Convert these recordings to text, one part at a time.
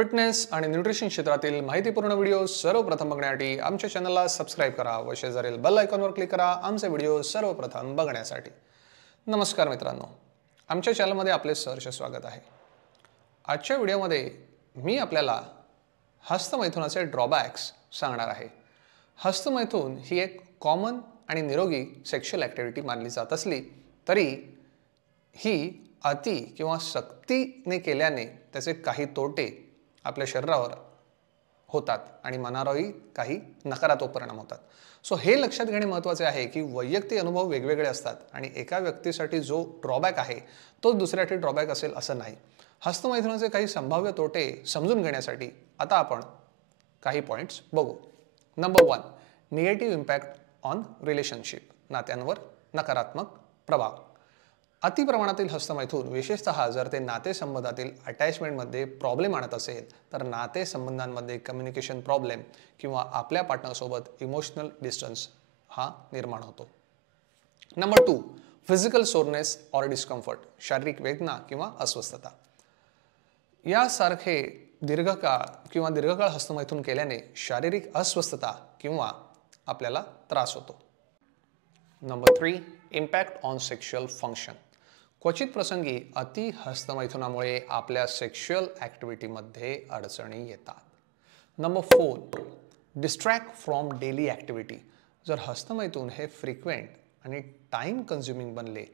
Fitness आणि nutrition क्षेत्रातील माहितीपूर्ण व्हिडिओ सर्वप्रथम बघण्यासाठी आमच्या चॅनलला सबस्क्राइब करा व शेजारील बेल आयकॉनवर क्लिक करा आमचे व्हिडिओ सर्वप्रथम बघण्यासाठी। नमस्कार मित्रांनो, आमच्या चॅनलमध्ये आपले सहर्ष स्वागत आहे। आजच्या व्हिडिओमध्ये मी आपल्याला हस्तमैथुनाचे ड्रॉबॅक्स सांगणार आहे। हस्तमैथुन ही एक कॉमन आणि निरोगी सेक्शुअल ॲक्टिव्हिटी मानली जात असली तरी ही अति किंवा सक्तीने केल्याने त्याचे काही तोटे आपल्या शरीरावर होतात आणि मनावरही काही नकारात्मक परिणाम होतात। सो हे लक्षात घेणे महत्त्वाचे आहे की वैयक्तिक अनुभव वेगवेगळे असतात आणि एका व्यक्तीसाठी जो ड्रॉबॅक आहे तो दुसऱ्यासाठी ड्रॉबॅक असेल असं नाही। हस्तमैथुनाचे काही संभाव्य तोटे समजून घेण्यासाठी आता आपण काही पॉइंट्स बघू। Number 1, negative impact on relationship, नात्यांवर नकारात्मक प्रभाव। अति प्रमाणातील हस्तमैथुन विशेषतः जर ते नातेसंबंधातील अटॅचमेंटमध्ये प्रॉब्लेम आणत असेल तर नातेसंबंधांमध्ये कम्युनिकेशन प्रॉब्लेम किंवा आपल्या पार्टनरसोबत इमोशनल डिस्टन्स हा निर्माण होतो। Number 2, physical soreness or discomfort, शारीरिक वेदना किंवा अस्वस्थता। यासारखे दीर्घकाळ हस्तमैथुन केल्याने शारीरिक अस्वस्थता किंवा आपल्याला त्रास होतो। Number 3, impact on sexual function. क्वचित प्रसंगी अति हस्तमैथुनामुळे आपल्या सेक्शुअल ॲक्टिव्हिटीमध्ये अडचणी येतात। Number 4, distract from daily activity. जर हस्तमैथुन हे फ्रिक्वेंट आणि टाईम कन्झ्युमिंग बनले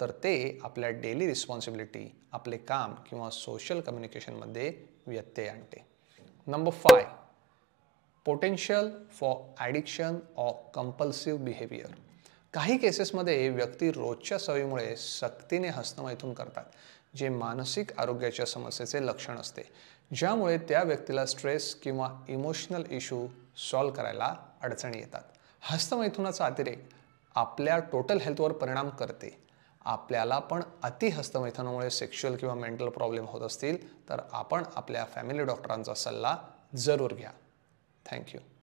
तर ते आपल्या डेली रिस्पॉन्सिबिलिटी, आपले काम किंवा सोशल कम्युनिकेशनमध्ये व्यत्यय आणते। Number 5, potential for addiction or compulsive behaviour. काही केसेसमध्ये व्यक्ती रोजच्या सवयीमुळे सक्तीने हस्तमैथुन करतात, जे मानसिक आरोग्याच्या समस्येचे लक्षण असते, ज्यामुळे त्या व्यक्तीला स्ट्रेस किंवा इमोशनल इश्यू सॉल्व्ह करायला अडचणी येतात। हस्तमैथुनाचा अतिरेक आपल्या टोटल हेल्थवर परिणाम करते। आपल्याला पण अति हस्तमैथुनामुळे सेक्शुअल किंवा मेंटल प्रॉब्लेम होत असतील तर आपण आपल्या फॅमिली डॉक्टरांचा सल्ला जरूर घ्या। थँक्यू।